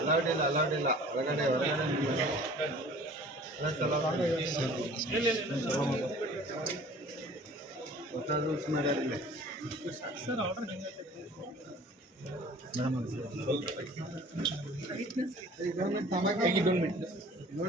Allowed ಇಲ್ಲ allowed ಇಲ್ಲ ಹೊರಗಡೆ ಹೊರಗಡೆ ಹೊಸ ರೂಲ್ಸ್ ಮಾಡ್ಯಾರ दोन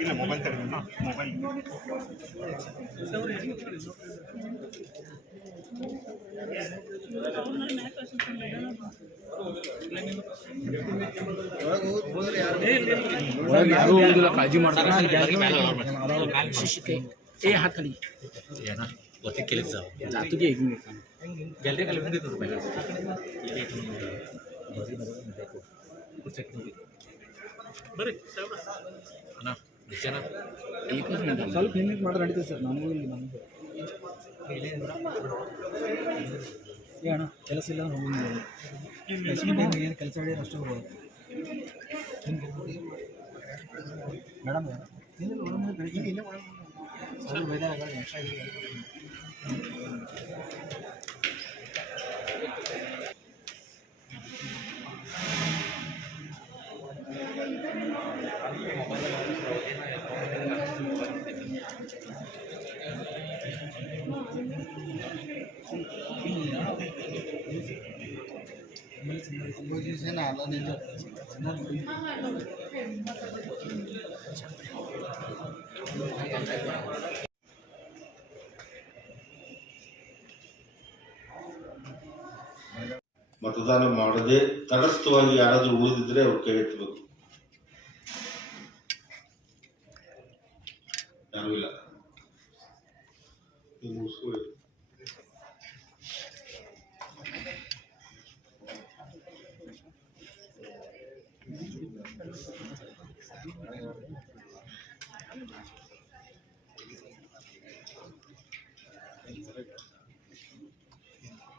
ini mobile terminal mobile. Beri, saya ಜನ ಸ್ವಲ್ಪ ಹಿಂದಿನ ಮಾಡಿದ್ರೆ ನಡೀತದೆ ಸರ್, ನಮಗೂ ಇಲ್ಲಿ ನಮಗೆ. ಏ ಅಣ್ಣ, ಕೆಲಸ ಇಲ್ಲ ಹೋಗಿ ಏನು ಕೆಲಸ ಹೇಳಿ ಅಷ್ಟು ಹೋಗೋದು ಮೇಡಮ್ ಇಲ್ಲ ಒಳಗೆ ಇಲ್ಲೇ ಒಳಗೆ ಸರ್ ಬೇರೆ ಆಗ ಎಕ್ಸ್ಟ್ರಾ ಮತದಾನ ಮಾಡದೆ ತಟಸ್ಥವಾಗಿ ಯಾರಾದರೂ ಉಳಿದಿದ್ರೆ ಅವ್ರು ಕೈ ಎತ್ತಬೇಕು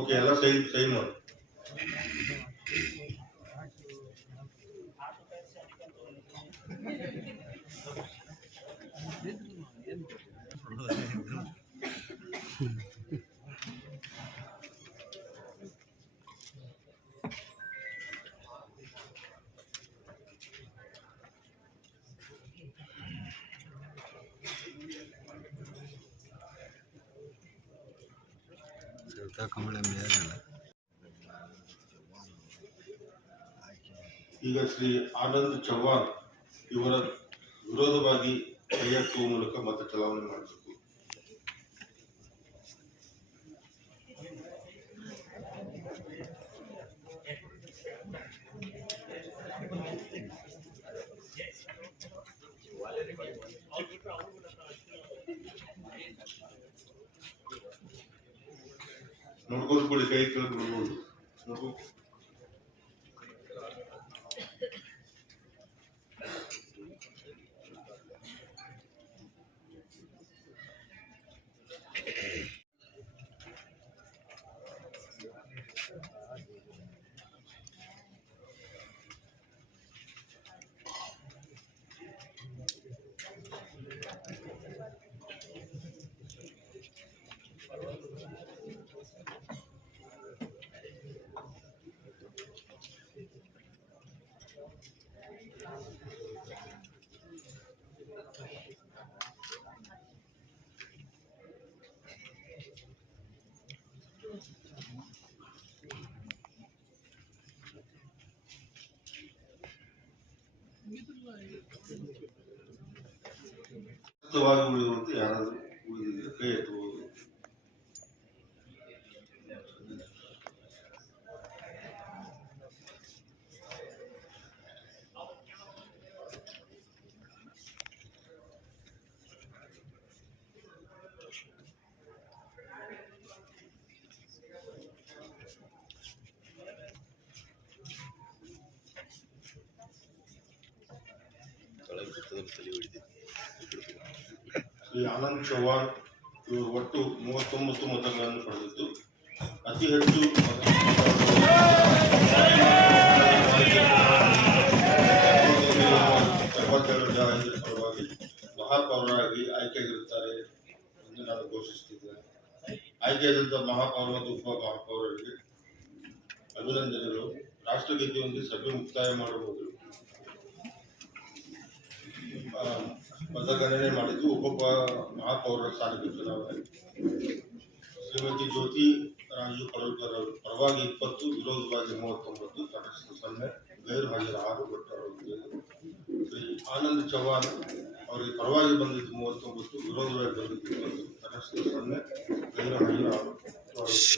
ओके हेलो सही सही मोड Thank you. ಚವ್ಹಾಣ್ ಇವರ ವಿರೋಧವಾಗಿ ಕೈ ಮೂಲಕ ಮತ ಚಲಾವಣೆ ಮಾಡಬೇಕು. ನೋಡ್ಕೊಂಡು ಕೈ ಕೆಳಗೆ ಬಿಡ್ಬೋದು ನೋಡ್ಕೊ ಸುಪ್ತವಾಗಿ ಉಳಿಯುವಂತೆ ಯಾರಾದರೂ ಉಳಿದಿದ್ರೆ ಕೈ ಎತ್ತಬಹುದು ಶ್ರೀ ಆನಂದ್ ಚೌಹಾಣ್ ಇವರು ಒಟ್ಟು ಮೂವತ್ತೊಂಬತ್ತು ಮತಗಳನ್ನು ಪಡೆದಿದ್ದು ಅತಿ ಹೆಚ್ಚು ಪರವಾಗಿ ಮಹಾಪೌರರಾಗಿ ಆಯ್ಕೆಯಾಗಿರುತ್ತಾರೆ ಎಂದು ನಾನು ಘೋಷಿಸುತ್ತಿದ್ದೇನೆ. ಆಯ್ಕೆಯಾದಂತಹ ಮಹಾಪೌರ ಮತ್ತು ಉಪ ಮಹಾಪೌರರಿಗೆ ಅಭಿನಂದನೆಗಳು. ರಾಷ್ಟ್ರಗೀತೆಯೊಂದಿಗೆ ಸಭೆ ಮುಕ್ತಾಯ ಆ, ಮತಗಣನೆ ಮಾಡಿದ್ದು ಉಪ ಮಹಾಪೌರರ ಸ್ಥಾನಕ್ಕೆ ಚುನಾವಣೆ ಶ್ರೀಮತಿ ಜ್ಯೋತಿ ರಾಜು ಪಡಲ್ಕರ್ ಅವರು ಪರವಾಗಿ ಇಪ್ಪತ್ತು ವಿರೋಧವಾಗಿ ಮೂವತ್ತೊಂಬತ್ತು ತಟಸ್ಥ ಸೊನ್ನೆ ಗೈರು ಹಾಜರು ಆರು ಒಟ್ಟು ಅರವತ್ತೇಳು ಶ್ರೀ ಆನಂದ್ ಚೌಹಾಣ್ ಅವರಿಗೆ ಪರವಾಗಿ ಬಂದಿದ್ದು ಮೂವತ್ತೊಂಬತ್ತು ವಿರೋಧವಾಗಿ ಬಂದಿದ್ದು ಇಪ್ಪತ್ತು ತಟಸ್ಥ ಸೊನ್ನೆ ಗೈರು ಹಾಜರು ಆರು ಒಟ್ಟು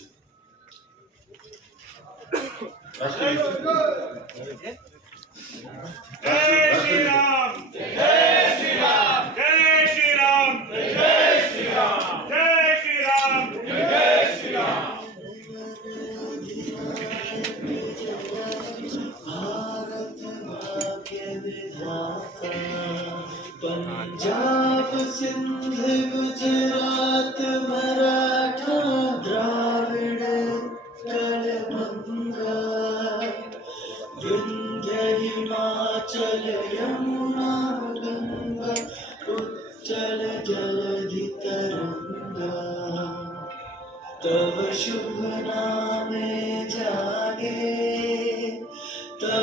पंजाब सिंध गुजरात मराठा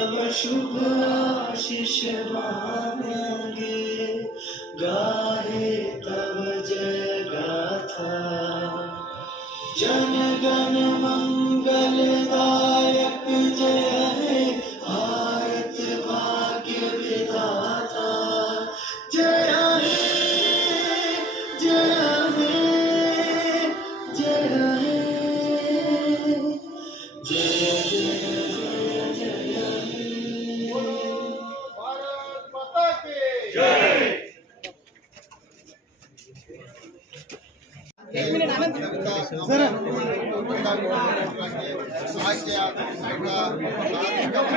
तव शुभ आशीष मांगे गाहे तब जय गाथा जन गण मंगलदायक जय।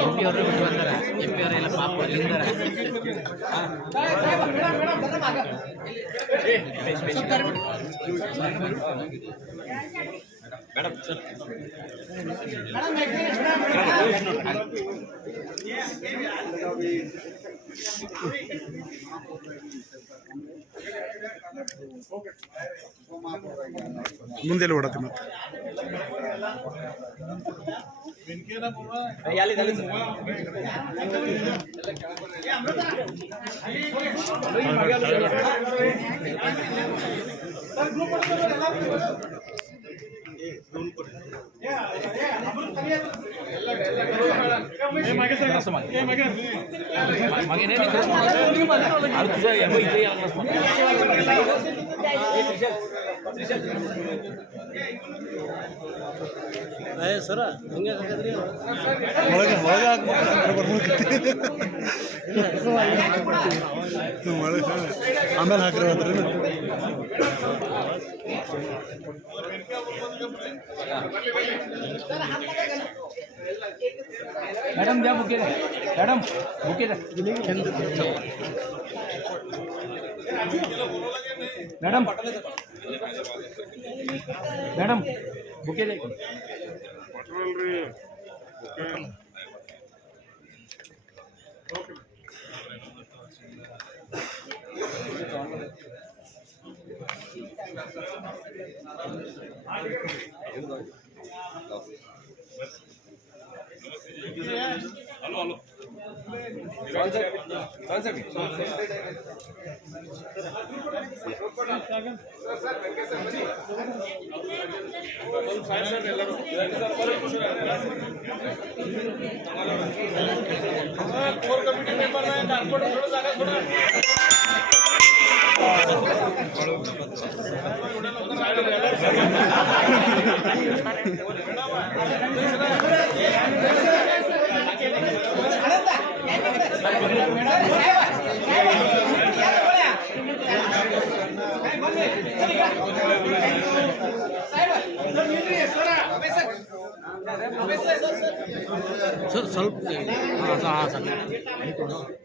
ಎಂ ಪಿ ಅವರು ಬಿಟ್ಟು ಬಂದಾರ ಎಂ ಪಿ ಅವರೆಲ್ಲ ಪಾಪ ಅಲ್ಲಿಂದಾರ ಮೇಡಮ್ ಮುಂದೆ ಸರ್. ಓಡತ್ತೆ ಮತ್ತೆ. ಸರ್. ಗ್ರೂಪ್ ಎಲ್ಲ. Yeah, yeah. ಸರ ಹಂಗೆ ಒಳಗೆ ಒಳಗೆ ಹಾಕ್ಬೇಕು ಆಮೇಲೆ ಹಾಕ್ರಿ ಅದ್ರಿ मैडम जा bouquet madam bouquet madam madam bouquet Thank you. Hello hello ಸಾಯಂಕಾಲ ಸರ್ ಸ್ವಲ್ಪ ಹಾಂ ಹಾಂ sir.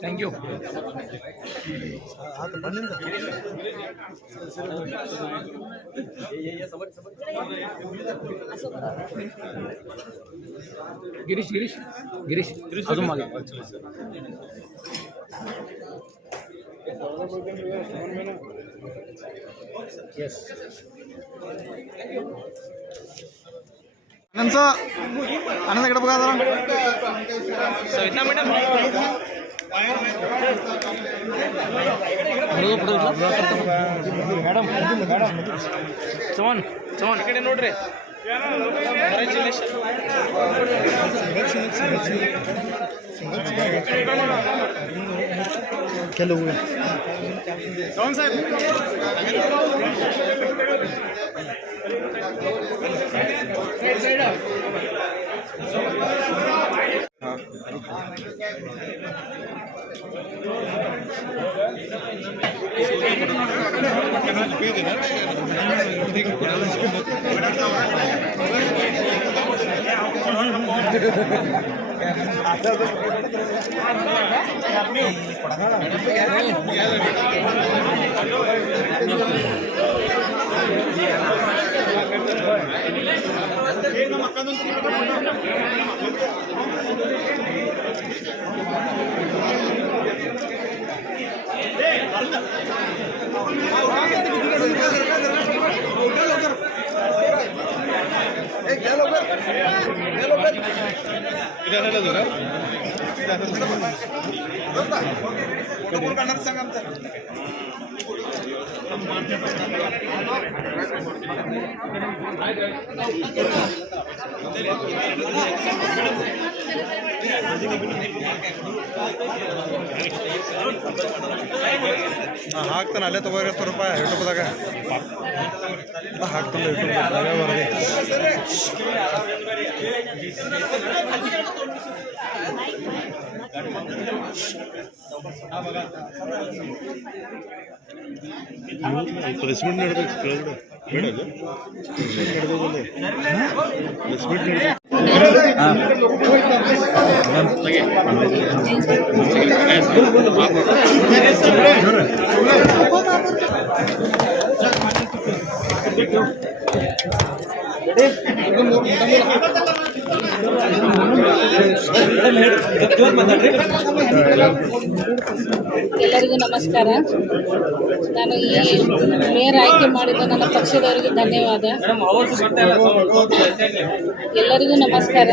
Thank you Girish Girish Girish ಅದು ಮಾಡಿ ಎಸ್ ಅನಂತ ಅನಂತ ಕಡೆ ಬೇಕಾದ್ರ Savita madam madam madam. Chaman Chaman. Gracias. Photo कोण काढणार सांग आमचा ಹಾಕ್ತಾನೆ ಅಲ್ಲೇ ತಗೋರಿ ಹತ್ತು ರೂಪಾಯಿ ಯೂಟ್ಯೂಬ್ದಾಗ ಹಾಕ್ತಾನೆ ಯೂಟ್ಯೂಬ್ದಾಗ ವರದಿ ಪ್ರೆಸ್ ಮೀಟ್ ನಡ್ಬೇಕು ಕೆಳಗಡೆ ಬೇಡ ಪ್ರೆಸ್ ಮೀಟ್ ನಡ್ಬೇಕು ಎಲ್ಲರಿಗೂ ನಮಸ್ಕಾರ. ನಾನು ಈ ಮೇಯರ್ ಆಯ್ಕೆ ಮಾಡಿದ ನನ್ನ ಪಕ್ಷದವರಿಗೆ ಧನ್ಯವಾದ. ಎಲ್ಲರಿಗೂ ನಮಸ್ಕಾರ.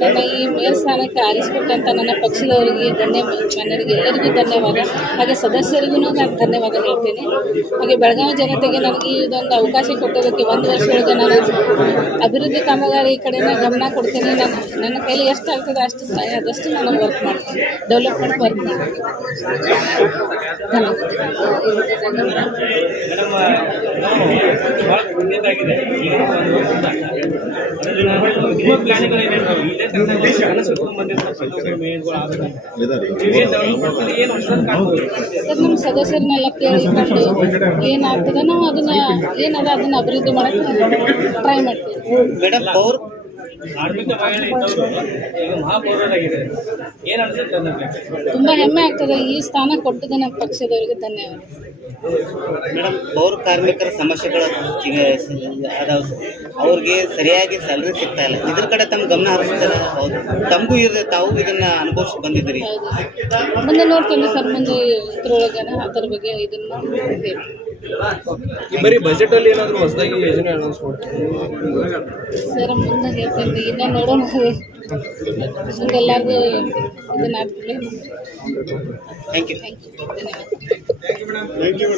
ನನ್ನ ಈ ಮೇಯರ್ ಸ್ಥಾನಕ್ಕೆ ಆರಿಸಿಕೊಟ್ಟಂತ ನನ್ನ ಪಕ್ಷದವರಿಗೆ ಧನ್ಯ ಮನೆಯವರಿಗೆ ಎಲ್ಲರಿಗೂ ಧನ್ಯವಾದ. ಹಾಗೆ ಸದಸ್ಯರಿಗೂ ನಾನು ಧನ್ಯವಾದ ಹೇಳ್ತೇನೆ. ಹಾಗೆ ಬೆಳಗಾವಿ ಜನತೆಗೆ ನನಗೆ ಇದೊಂದು ಅವಕಾಶ ಕೊಟ್ಟೋದಕ್ಕೆ ಒಂದು ವರ್ಷದೊಳಗೆ ನಾನು ಅಭಿವೃದ್ಧಿ ಕಾಮಗಾರಿ ಈ ಕಡೆನೇ ಗಮನ ಕೊಡ್ತೀನಿ. ನನ್ನ ನನ್ನ ಕೈಲಿ ಎಷ್ಟು ಆಗ್ತದೆ ಅಷ್ಟು ಸಹಾಯ ಆದಷ್ಟು ನಾನು ವರ್ಕ್ ಮಾಡ್ತೀನಿ. ಡೆವಲಪ್ಮೆಂಟ್ ವರ್ಕ್ ಮಾಡ್ತೀನಿ. ಸರ್, ನಮ್ಮ ಸದಸ್ಯರನ್ನೆಲ್ಲ ಕೇಳಿಕೊಂಡು ಏನಾಗ್ತದೆ ನಾವು ಅದನ್ನ ಏನದ ಅದನ್ನ ಅಭಿವೃದ್ಧಿ ಮಾಡಕ್ಕೆ ಟ್ರೈ ಮಾಡ್ತೀವಿ. ಮೇಡಮ್ ಕಾರ್ಮಿಕ ಮಹಿಳೆ ಇದ್ದವರು ಈಗ ಮಹಾಪೌರರಾಗಿದ್ದಾರೆ. ಏನು ಅನ್ಸುತ್ತೆ ಅನ್ನೋದು ತುಂಬ ಹೆಮ್ಮೆ ಆಗ್ತದೆ. ಈ ಸ್ಥಾನ ಕೊಟ್ಟಿದ್ದ ನಮ್ಮ ಪಕ್ಷದವರಿಗೆ ಧನ್ಯವಾದ. ಮೇಡಮ್ ಪೌರ ಕಾರ್ಮಿಕರ ಸಮಸ್ಯೆಗಳು ಅದಾವ ಅವ್ರಿಗೆ ಸರಿಯಾಗಿ ಸ್ಯಾಲ್ರಿ ಸಿಗ್ತಾ ಇಲ್ಲ. ಇದ್ರ ಕಡೆ ತಮ್ಮ ಗಮನ ಹರಿಸ್ತಾರೆ? ಹೌದು. ತಮಗೂ ಇರ ತಾವು ಇದನ್ನ ಅನುಭವಿಸಿ ಬಂದಿದ್ದೀರಿ. ಮುಂದೆ ನೋಡ್ತೇನೆ ಸರ್ ಮುಂದೆ ಇದ್ರೊಳಗನ ಅದರ ಬಗ್ಗೆ ಇದನ್ನ ಈ ಬರೀ ಬಜೆಟ್ ಅಲ್ಲಿ ಏನಾದ್ರು ಹೊಸದಾಗಿ ಯೋಜನೆ ಅನೌನ್ಸ್ ಮಾಡ್ತಾರೆ? ಸರ್ ಮುಂದೆ ಹೇಳ್ತೀನಿ ಇನ್ನ ನೋಡೋಣ. ಮುಂದೆ ಎಲ್ಲರಿಗೂ ಇದನ್ನ ಆದ್ಮೇಲೆ ಥ್ಯಾಂಕ್ ಯು ಥ್ಯಾಂಕ್ ಯು ಧನ್ಯವಾದ.